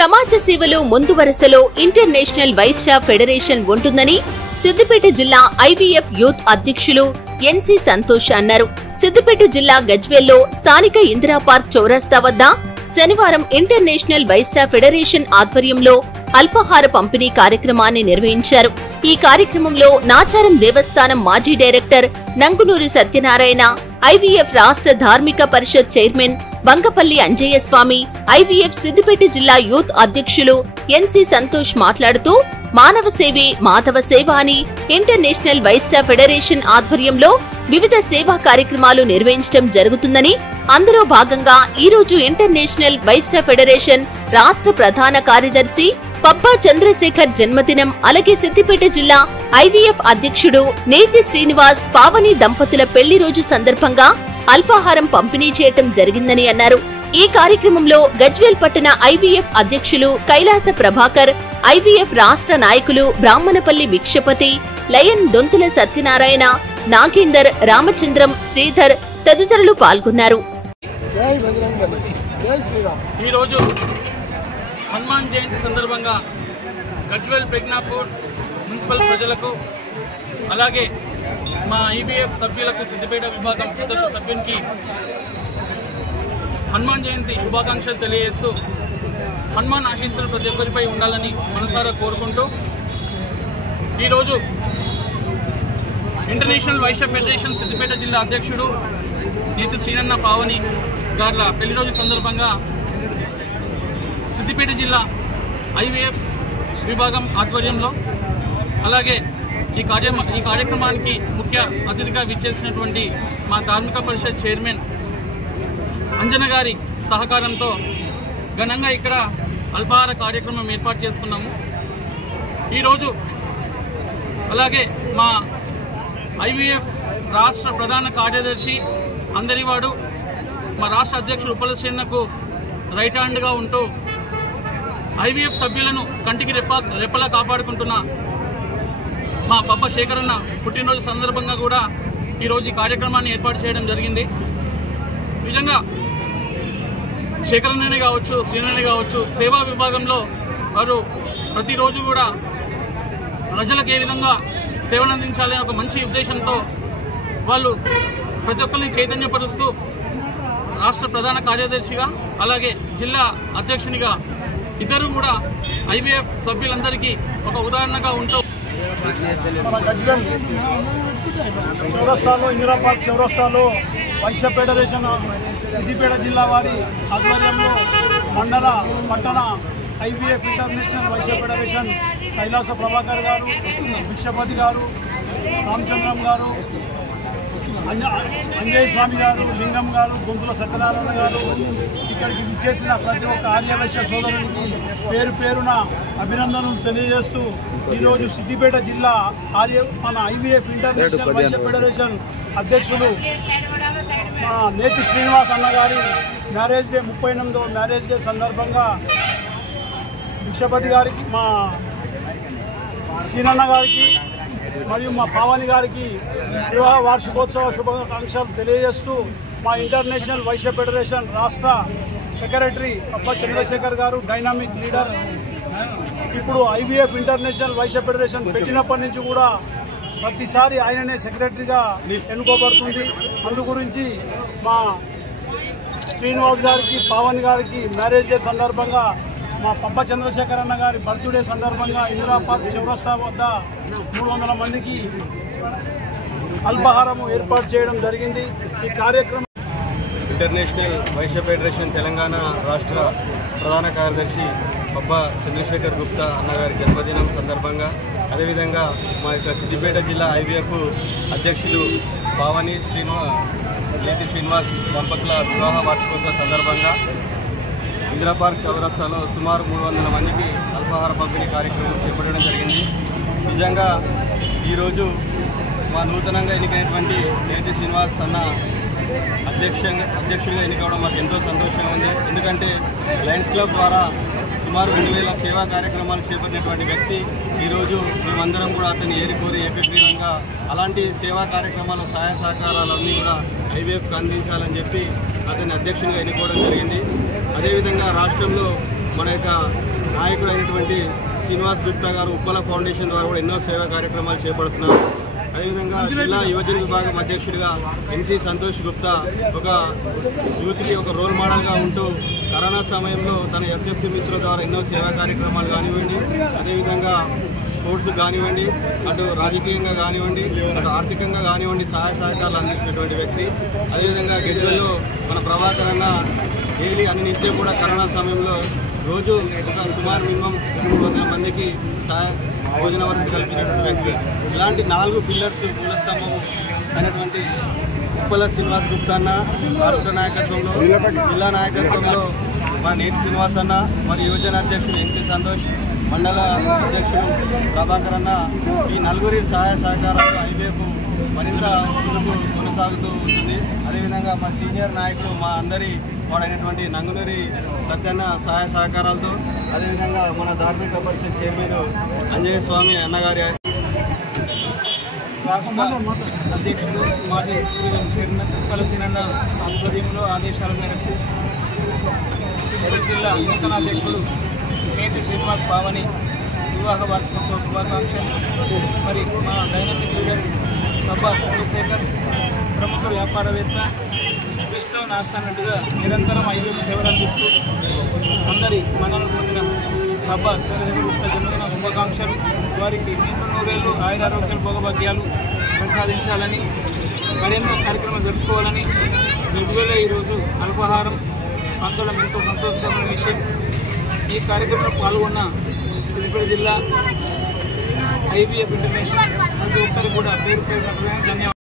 సమాజ సేవలో ముందు వరుసలో ఇంటర్నేషనల్ వైశ్య ఫెడరేషన్ ఉంటుందని సిద్దిపేట జిల్లా ఐవీఎఫ్ యూత్ అధ్యక్షులు ఎన్సీ సంతోష్ అన్నారు. సిద్దిపేట జిల్లా గజ్వేల్లో స్థానిక ఇందిరా పార్క్ చౌరస్తా వద్ద శనివారం ఇంటర్నేషనల్ వైశ్య ఫెడరేషన్ ఆధ్వర్యంలో అల్పాహార పంపిణీ కార్యక్రమాన్ని నిర్వహించారు. ఈ కార్యక్రమంలో నాచారం దేవస్థానం మాజీ డైరెక్టర్ నంగునూరి సత్యనారాయణ, ఐవీఎఫ్ రాష్ట్ర ధార్మిక పరిషత్ చైర్మన్ బంగపల్లి అంజయ్య స్వామి, ఐవీఎఫ్ సిద్దిపేట జిల్లా యూత్ అధ్యక్షులు ఎన్సీ సంతోష్ మాట్లాడుతూ మానవ సేవే మాధవ సేవ అని ఇంటర్నేషనల్ వైశ్య ఫెడరేషన్ ఆధ్వర్యంలో వివిధ సేవా కార్యక్రమాలు నిర్వహించడం జరుగుతుందని, అందులో భాగంగా ఈ రోజు ఇంటర్నేషనల్ వైశ్య ఫెడరేషన్ రాష్ట్ర ప్రధాన కార్యదర్శి పబ్బా చంద్రశేఖర్ జన్మదినం, అలాగే సిద్దిపేట జిల్లా ఐవీఎఫ్ అధ్యక్షుడు నేతి శ్రీనివాస్ పావని దంపతుల పెళ్లి రోజు సందర్భంగా అల్పాహారం పంపిణీ చేయటం జరిగిందని అన్నారు. ఈ కార్యక్రమంలో గజ్వేల్ పట్టణ ఐవీఎఫ్ అధ్యక్షులు కైలాస ప్రభాకర్, ఐవీఎఫ్ రాష్ట్ర నాయకులు బ్రాహ్మణపల్లి భిక్షపతి, లయన్ దొంతుల సత్యనారాయణ, నాగేందర్, రామచంద్రం, శ్రీధర్ తదితరులు పాల్గొన్నారు. హనుమాన్ జయంతి సందర్భంగా గజ్వేల్ ప్రజ్ఞాపూర్ మున్సిపల్ ప్రజలకు, అలాగే మా ఐవీఎఫ్ సభ్యులకు, సిద్దిపేట విభాగం ప్రతి సభ్యునికి హనుమాన్ జయంతి శుభాకాంక్షలు తెలియజేస్తూ హనుమాన్ ఆశీస్సులు ప్రతి ఒక్కరిపై ఉండాలని మనసారా కోరుకుంటూ ఈరోజు ఇంటర్నేషనల్ వైశ్య ఫెడరేషన్ సిద్దిపేట జిల్లా అధ్యక్షుడు నేతి శ్రీనన్న పావని గార్ల పెళ్లి రోజు సందర్భంగా సిద్దిపేట జిల్లా ఐవీఎఫ్ విభాగం ఆధ్వర్యంలో, అలాగే ఈ కార్యక్రమానికి ముఖ్య అతిథిగా విచ్చేసినటువంటి మా ధార్మిక పరిషత్ చైర్మన్ అంజన గారి సహకారంతో ఘనంగా ఇక్కడ అల్పాహార కార్యక్రమం ఏర్పాటు చేసుకున్నాము. ఈరోజు అలాగే మా ఐవీఎఫ్ రాష్ట్ర ప్రధాన కార్యదర్శి అందరివాడు, మా రాష్ట్ర అధ్యక్షుడు ఉప్పల శ్రీనకు రైట్ హ్యాండ్గా ఉంటూ ఐవీఎఫ్ సభ్యులను కంటికి రెప్పలా కాపాడుకుంటున్న మా పబ్బ శేఖరన్న పుట్టినరోజు సందర్భంగా కూడా ఈరోజు ఈ కార్యక్రమాన్ని ఏర్పాటు చేయడం జరిగింది. నిజంగా శేఖరన్ననే కావచ్చు, శ్రీననే కావచ్చు, సేవా విభాగంలో వారు ప్రతిరోజు కూడా ప్రజలకు ఏ విధంగా సేవలు అందించాలనే ఒక మంచి ఉద్దేశంతో వాళ్ళు ప్రతి ఒక్కరిని చైతన్యపరుస్తూ రాష్ట్ర ప్రధాన కార్యదర్శిగా, అలాగే జిల్లా అధ్యక్షునిగా ఇద్దరు కూడా ఐవీఎఫ్ సభ్యులందరికీ ఒక ఉదాహరణగా ఉంటూ మన గజ్వేల్ చౌరస్తాలో, ఇందిరా పార్క్ చౌరస్తాలో వైశ్య ఫెడరేషన్ సిద్దిపేట జిల్లా వారి ఆధ్వర్యంలో మండల పట్టణ IVF International Vaishya Federation Kailasa Prabhakar గారు, భిక్షపతి గారు, రామచంద్రం గారు, అంజయ్య స్వామి గారు, లింగం గారు, దొంతుల సత్యనారాయణ గారు ఇక్కడికి విచ్చేసిన ప్రతి ఒక్క ఆర్యవైశ్య సోదరునికి పేరు పేరున అభినందనలు తెలియజేస్తూ ఈరోజు సిద్దిపేట జిల్లా మన ఐవీఎఫ్ ఇంటర్నేషనల్ వైశ్య ఫెడరేషన్ అధ్యక్షులు నేతి శ్రీనివాస్ అన్నగారి మ్యారేజ్ డే 38వ మ్యారేజ్ డే సందర్భంగా భిక్షపతి గారికి, మా శ్రీనన్న గారికి మరియు మా పావని గారికి వివాహ వార్షికోత్సవ శుభాకాంక్షలు తెలియజేస్తూ మా ఇంటర్నేషనల్ వైశ్య ఫెడరేషన్ రాష్ట్ర సెక్రటరీ పబ్బా చంద్రశేఖర్ గారు, డైనామిక్ లీడర్, ఇప్పుడు ఐవీఎఫ్ ఇంటర్నేషనల్ వైశ్య ఫెడరేషన్ పెట్టినప్పటి నుంచి కూడా ప్రతిసారి ఆయననే సెక్రటరీగా ఎన్నుకోబడుతుంది. అందు గురించి మా శ్రీనివాస్ గారికి, పావని గారికి మ్యారేజ్ డే సందర్భంగా, మా పబ్బా చంద్రశేఖర్ అన్న గారి బర్త్డే సందర్భంగా ఇందిరా పార్క్ చౌరస్తా వద్ద 300 మందికి అల్పాహారము ఏర్పాటు చేయడం జరిగింది. ఈ కార్యక్రమం ఇంటర్నేషనల్ వైశ్య ఫెడరేషన్ తెలంగాణ రాష్ట్ర ప్రధాన కార్యదర్శి పబ్బా చంద్రశేఖర్ గుప్తా అన్నగారి జన్మదినం సందర్భంగా, అదేవిధంగా మా యొక్క సిద్దిపేట జిల్లా ఐవీఎఫ్ అధ్యక్షులు పావని నేతి శ్రీనివాస్ దంపతుల వివాహ వార్షికోత్సవ సందర్భంగా ఇందిరా పార్క్ చౌరస్తాలో సుమారు 300 మందికి అల్పాహార పంపిణీ కార్యక్రమం చేపట్టడం జరిగింది. నిజంగా ఈరోజు మా నూతనంగా ఎన్నికైనటువంటి నేతి శ్రీనివాస్ అన్న అధ్యక్షుడిగా ఎన్నికవడం మాకు ఎంతో సంతోషంగా ఉంది. ఎందుకంటే లయన్స్ క్లబ్ ద్వారా సుమారు 2000 సేవా కార్యక్రమాలు చేపట్టినటువంటి వ్యక్తి ఈరోజు మేమందరం కూడా అతన్ని ఏరికోరి ఏకగ్రీవంగా అలాంటి సేవా కార్యక్రమాల సహాయ సహకారాలన్నీ కూడా ఐవీఎఫ్కి అందించాలని చెప్పి అతన్ని అధ్యక్షునిగా ఎన్నుకోవడం జరిగింది. అదేవిధంగా రాష్ట్రంలో మన యొక్క నాయకుడు అయినటువంటి శ్రీనివాస్ గుప్తా గారు ఉప్పల ఫౌండేషన్ ద్వారా కూడా ఎన్నో సేవా కార్యక్రమాలు చేపడుతున్నారు. అదేవిధంగా జిల్లా యువజన విభాగం అధ్యక్షుడిగా ఎంసీ సంతోష్ గుప్తా ఒక యూత్కి ఒక రోల్ మోడల్గా ఉంటూ కరోనా సమయంలో తన ఎఫ్ఎఫ్సి మిత్రుల ద్వారా ఎన్నో సేవా కార్యక్రమాలు కానివ్వండి, అదేవిధంగా స్పోర్ట్స్ కానివ్వండి, అటు రాజకీయంగా కానివ్వండి, అటు ఆర్థికంగా కానివ్వండి సహాయ సహకారాలు అందించినటువంటి వ్యక్తి. అదేవిధంగా గజ్వేల్లో మన ప్రభాకర్ అన్న డైలీ అన్ని నిత్యం కూడా కరోనా సమయంలో రోజు ఒక సుమారు మినిమం 200 మందికి భోజన వసతి కల్పించినటువంటి వ్యక్తి. ఇలాంటి 4 పిల్లర్స్ మూలస్తంభం అయినటువంటి ఉప్పల శ్రీనివాస్ గుప్తా అన్న రాష్ట్ర నాయకత్వంలో, జిల్లా నాయకత్వంలో మా నేతి శ్రీనివాస్ అన్న, మరి యువజన అధ్యక్షుడు ఎన్సీ సంతోష్, మండల అధ్యక్షుడు ప్రభాకర్ అన్న, ఈ 4 సహాయ సహకారాలు ఐబీఎఫ్ మరింత ముందుకు కొనసాగుతూ ఉంటుంది. అదేవిధంగా మా సీనియర్ నాయకుడు మా అందరి వాడైనటువంటి నంగునూరి సత్యన్న సహాయ సహకారాలతో, అదేవిధంగా మన ధార్మిక పరిషత్ చైర్మన్ అంజయ్య స్వామి అన్నగారి రాష్ట్ర అధ్యక్షుడు మాజీ చైర్మన్ ఉప్పల సీనన్న ఆధ్వర్యంలో ఆదేశాల మేరకు మెదక్ జిల్లా నూతన అధ్యక్షుడు మేటి శ్రీనివాస్ పావని వివాహ వార్షికోత్సవ శుభాకాంక్షలు. మరి మా డైనమిక్ లీడర్ పబ్బా చంద్రశేఖర్ ప్రముఖ వ్యాపారవేత్త విశ్వ నాస్తానట్టుగా నిరంతరం 5 సేవలు అందిస్తూ అందరి మనలు పొందిన పబ్బా చంద్రశేఖర్ జన్మదిన శుభాకాంక్షలు. వారికి 100 ఆయురారోగ్యాలు భోగభాగ్యాలు ప్రసాదించాలని, మరెన్నో కార్యక్రమాలు జరుపుకోవాలని గజ్వేల్లో ఈరోజు అల్పాహారం పంచడం ఎంతో సంతోషకరమైన విషయం. ఈ కార్యక్రమంలో పాల్గొన్న సిద్దిపేట జిల్లా ఐబీఎఫ్ ఇంటర్నేషనల్ ప్రతి ఒక్కరికి కూడా పేరు ధన్యవాదాలు.